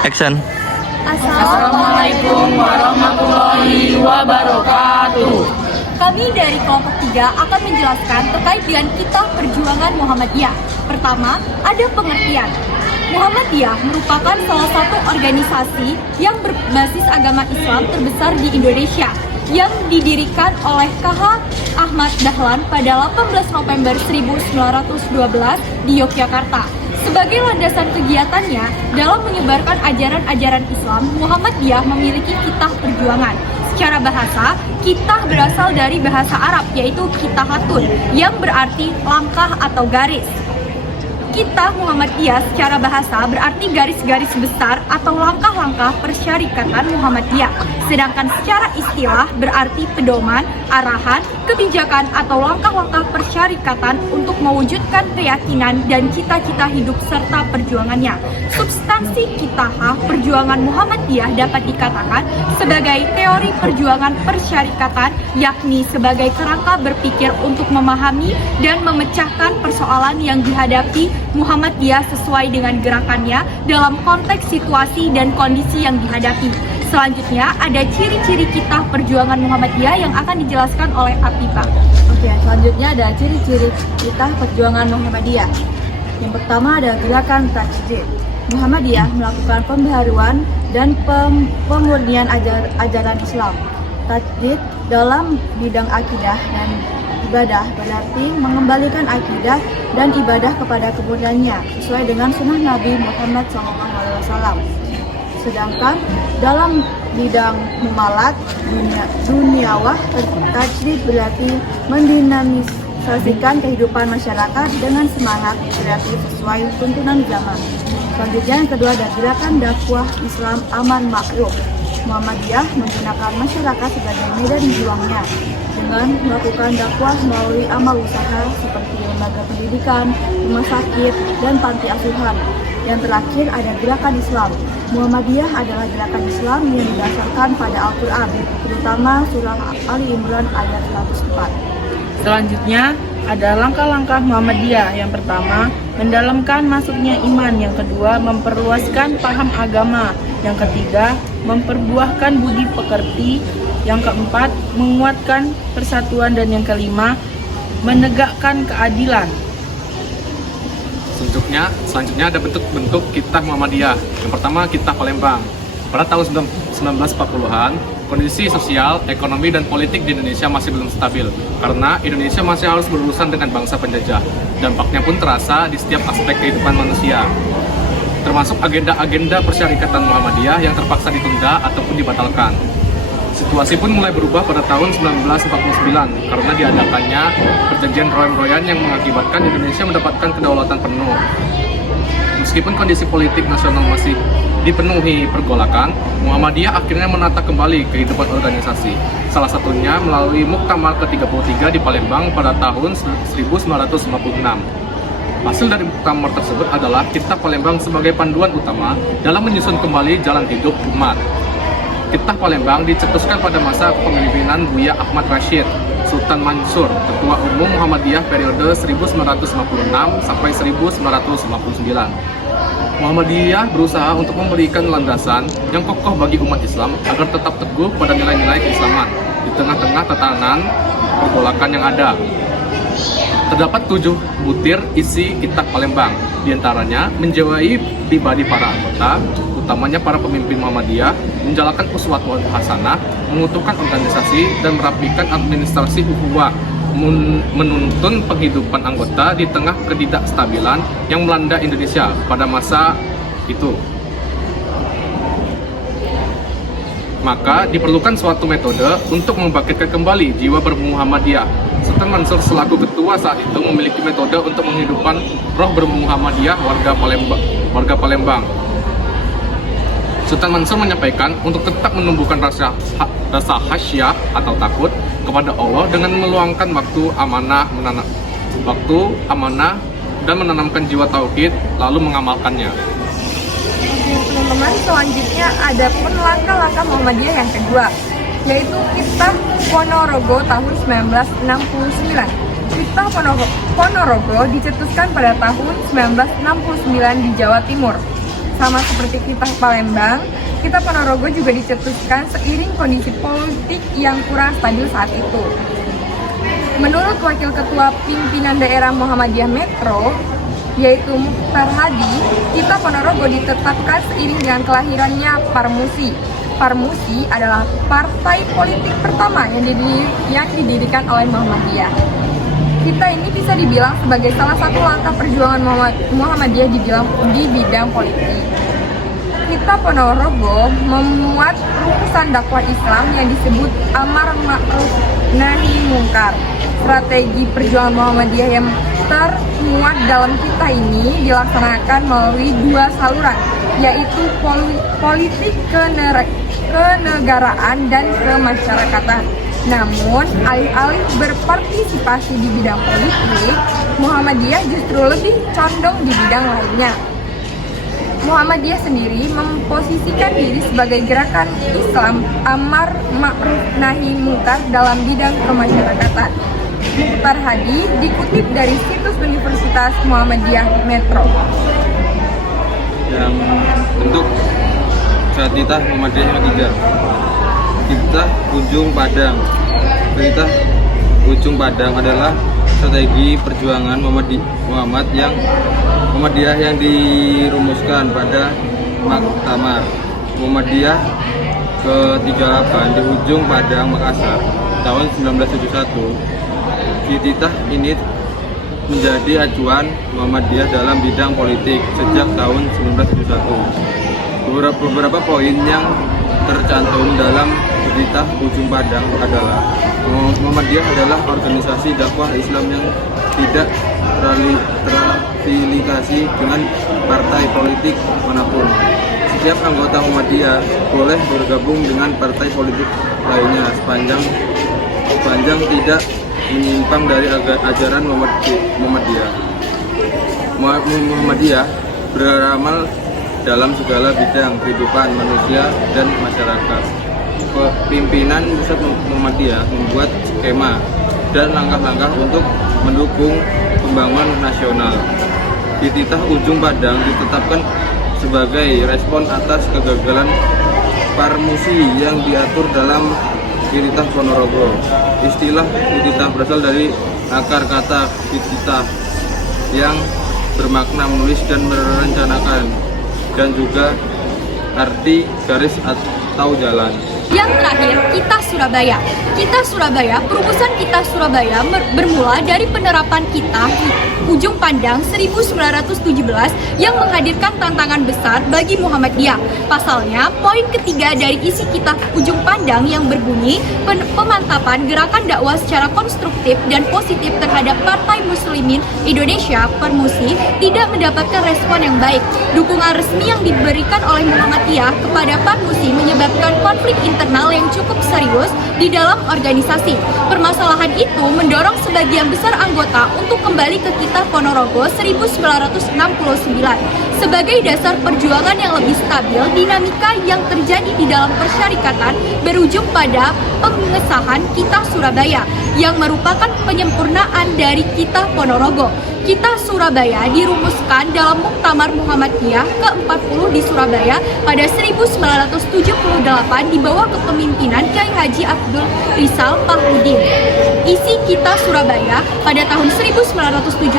Action. Assalamualaikum warahmatullahi wabarakatuh. Kami dari kelompok 3 akan menjelaskan terkait dengan Kitab Perjuangan Muhammadiyah. Pertama, ada pengertian. Muhammadiyah merupakan salah satu organisasi yang berbasis agama Islam terbesar di Indonesia yang didirikan oleh KH Ahmad Dahlan pada 18 November 1912 di Yogyakarta. Sebagai landasan kegiatannya dalam menyebarkan ajaran-ajaran Islam, Muhammadiyah memiliki kitab perjuangan. Secara bahasa, kitah berasal dari bahasa Arab yaitu kitahatun yang berarti langkah atau garis. Kitah Muhammadiyah secara bahasa berarti garis-garis besar atau langkah-langkah persyarikatan Muhammadiyah. Sedangkan secara istilah berarti pedoman, arahan, kebijakan atau langkah-langkah persyarikatan untuk mewujudkan keyakinan dan cita-cita hidup serta perjuangannya. Substansi kitah perjuangan Muhammadiyah dapat dikatakan sebagai teori perjuangan persyarikatan, yakni sebagai kerangka berpikir untuk memahami dan memecahkan persoalan yang dihadapi Muhammadiyah sesuai dengan gerakannya dalam konteks situasi dan kondisi yang dihadapi. Selanjutnya ada ciri-ciri kitah perjuangan Muhammadiyah yang akan dijelaskan oleh Apipah. Oke, selanjutnya ada ciri-ciri kitah perjuangan Muhammadiyah. Yang pertama ada gerakan tajdid. Muhammadiyah melakukan pembaharuan dan pemurnian ajaran Islam. Tajdid dalam bidang akidah dan ibadah berarti mengembalikan akidah dan ibadah kepada kemuliaannya sesuai dengan sunnah Nabi Muhammad SAW. Sedangkan dalam bidang muamalat duniawah, tajdid berarti mendinamisasikan kehidupan masyarakat dengan semangat kreatif sesuai tuntunan zaman. Selanjutnya yang kedua ada gerakan dakwah Islam aman makruh. Muhammadiyah menggunakan masyarakat sebagai medan juangnya dengan melakukan dakwah melalui amal usaha seperti lembaga pendidikan, rumah sakit, dan panti asuhan. Yang terakhir ada gerakan Islam. Muhammadiyah adalah gerakan Islam yang didasarkan pada Al-Quran, terutama surah Ali Imran ayat 104. Selanjutnya ada langkah-langkah Muhammadiyah. Yang pertama, mendalamkan masuknya iman. Yang kedua, memperluaskan paham agama. Yang ketiga, memperbuahkan budi pekerti. Yang keempat, menguatkan persatuan. Dan yang kelima, menegakkan keadilan. Selanjutnya ada bentuk-bentuk kitah Muhammadiyah. Yang pertama, kitah Palembang. Pada tahun 1940-an, kondisi sosial, ekonomi, dan politik di Indonesia masih belum stabil karena Indonesia masih harus berurusan dengan bangsa penjajah. Dampaknya pun terasa di setiap aspek kehidupan manusia, termasuk agenda-agenda persyarikatan Muhammadiyah yang terpaksa ditunda ataupun dibatalkan. Situasi pun mulai berubah pada tahun 1949 karena diadakannya perjanjian Royan-Royan yang mengakibatkan Indonesia mendapatkan kedaulatan penuh. Meskipun kondisi politik nasional masih dipenuhi pergolakan, Muhammadiyah akhirnya menata kembali kehidupan organisasi. Salah satunya melalui Muktamar ke-33 di Palembang pada tahun 1956. Hasil dari muktamar tersebut adalah Kitah Palembang sebagai panduan utama dalam menyusun kembali jalan hidup umat. Kitah Palembang dicetuskan pada masa kepemimpinan Buya Ahmad Rashid, Sultan Mansur, Ketua Umum Muhammadiyah periode 1956 sampai 1959. Muhammadiyah berusaha untuk memberikan landasan yang kokoh bagi umat Islam agar tetap teguh pada nilai-nilai keislaman di tengah-tengah tatanan pergolakan yang ada. Terdapat 7 butir isi Kitah Palembang, diantaranya menjiwai pribadi para anggota, utamanya para pemimpin Muhammadiyah, menjalankan uswatun hasanah, mengutuhkan organisasi, dan merapikan administrasi ukhuwah, menuntun penghidupan anggota di tengah ketidakstabilan yang melanda Indonesia pada masa itu. Maka diperlukan suatu metode untuk membangkitkan kembali jiwa bermuhammadiyah. Sultan Mansur selaku ketua saat itu memiliki metode untuk menghidupkan roh bermuhammadiyah warga Palembang. Sultan Mansur menyampaikan untuk tetap menumbuhkan rasa khasyah atau takut kepada Allah dengan meluangkan waktu amanah dan menanamkan jiwa tauhid lalu mengamalkannya. Teman-teman, selanjutnya ada pun langkah-langkah Muhammadiyah yang kedua, yaitu Kitah Ponorogo tahun 1969. Kitah Ponorogo dicetuskan pada tahun 1969 di Jawa Timur. sama seperti Kitab Palembang, Kitab Ponorogo juga dicetuskan seiring kondisi politik yang kurang stabil saat itu. Menurut Wakil Ketua Pimpinan Daerah Muhammadiyah Metro, yaitu Mukhtar Hadi, Kitab Ponorogo ditetapkan seiring dengan kelahirannya Parmusi. Parmusi adalah partai politik pertama yang didirikan oleh Muhammadiyah. Kita ini bisa dibilang sebagai salah satu langkah perjuangan Muhammadiyah di bidang politik. Kitab Ponorogo memuat rumusan dakwah Islam yang disebut Amar Ma'ruf Nahi Mungkar. Strategi perjuangan Muhammadiyah yang termuat dalam kitab ini dilaksanakan melalui dua saluran, yaitu politik kenegaraan dan kemasyarakatan. Namun, alih-alih berpartisipasi di bidang politik, Muhammadiyah justru lebih condong di bidang lainnya. Muhammadiyah sendiri memposisikan diri sebagai gerakan Islam Amar Ma'ruf Nahi Mungkar dalam bidang kemasyarakatan. Mukhtar Hadi dikutip dari situs Universitas Muhammadiyah Metro. Yang bentuk Titah Muhammadiyah yang ketiga, Titah Ujung Padang. Titah Ujung Padang adalah strategi perjuangan Muhammadiyah yang dirumuskan pada Muktamar Muhammadiyah ke-38 di Ujung Padang, Makassar tahun 1971. Titah ini menjadi acuan Muhammadiyah dalam bidang politik sejak tahun 1971. Beberapa poin yang tercantum dalam Titah Ujung Padang adalah Muhammadiyah adalah organisasi dakwah Islam yang tidak terafiliasi dengan partai politik manapun. Setiap anggota Muhammadiyah boleh bergabung dengan partai politik lainnya sepanjang tidak menyimpang dari ajaran Muhammadiyah. Muhammadiyah beramal dalam segala bidang kehidupan manusia dan masyarakat. Pimpinan Pusat Muhammadiyah membuat skema dan langkah-langkah untuk mendukung pembangunan nasional. Di Titah Ujung Padang ditetapkan sebagai respon atas kegagalan Parmusi yang diatur dalam Titah Ponorogo. Istilah Titah berasal dari akar kata Titah yang bermakna menulis dan merencanakan, dan juga arti garis atau jalan. Yang terakhir, Kitab Surabaya. Kitab Surabaya, perumusan Kitab Surabaya bermula dari penerapan Kitab Ujung Pandang 1917 yang menghadirkan tantangan besar bagi Muhammadiyah. Pasalnya, poin ketiga dari isi Kitab Ujung Pandang yang berbunyi pemantapan gerakan dakwah secara konstruktif dan positif terhadap Partai Muslimin Indonesia Permusi tidak mendapatkan respon yang baik. Dukungan resmi yang diberikan oleh Muhammadiyah kepada Permusi menyebabkan konflik internal yang cukup serius di dalam organisasi. Permasalahan itu mendorong sebagian besar anggota untuk kembali ke Kitab Ponorogo 1969. Sebagai dasar perjuangan yang lebih stabil, dinamika yang terjadi di dalam persyarikatan berujung pada pengesahan Kitab Surabaya yang merupakan penyempurnaan dari Kitab Ponorogo. Kitab Surabaya dirumuskan dalam Muktamar Muhammadiyah ke-40 di Surabaya pada 1978 di bawah kepemimpinan Kyai Haji Abdul Rizal Pahludin. Isi Kitab Surabaya pada tahun 1978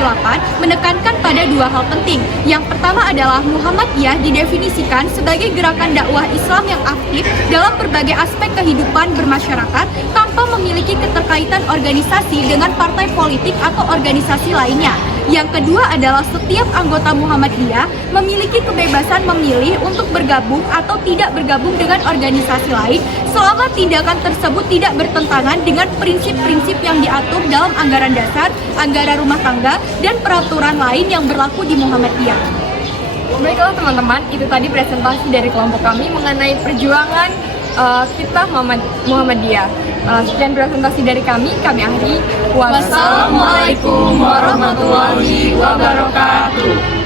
menekankan pada dua hal penting. Yang pertama adalah Muhammadiyah didefinisikan sebagai gerakan dakwah Islam yang aktif dalam berbagai aspek kehidupan bermasyarakat tanpa memiliki keterkaitan organisasi dengan partai politik atau organisasi lainnya. Yang kedua adalah setiap anggota Muhammadiyah memiliki kebebasan memilih untuk bergabung atau tidak bergabung dengan organisasi lain selama tindakan tersebut tidak bertentangan dengan prinsip-prinsip yang diatur dalam anggaran dasar, anggaran rumah tangga, dan peraturan lain yang berlaku di Muhammadiyah. Baiklah teman-teman, itu tadi presentasi dari kelompok kami mengenai perjuangan Kitab Muhammadiyah. Sekian presentasi dari kami akhiri. Wassalamualaikum warahmatullahi wabarakatuh.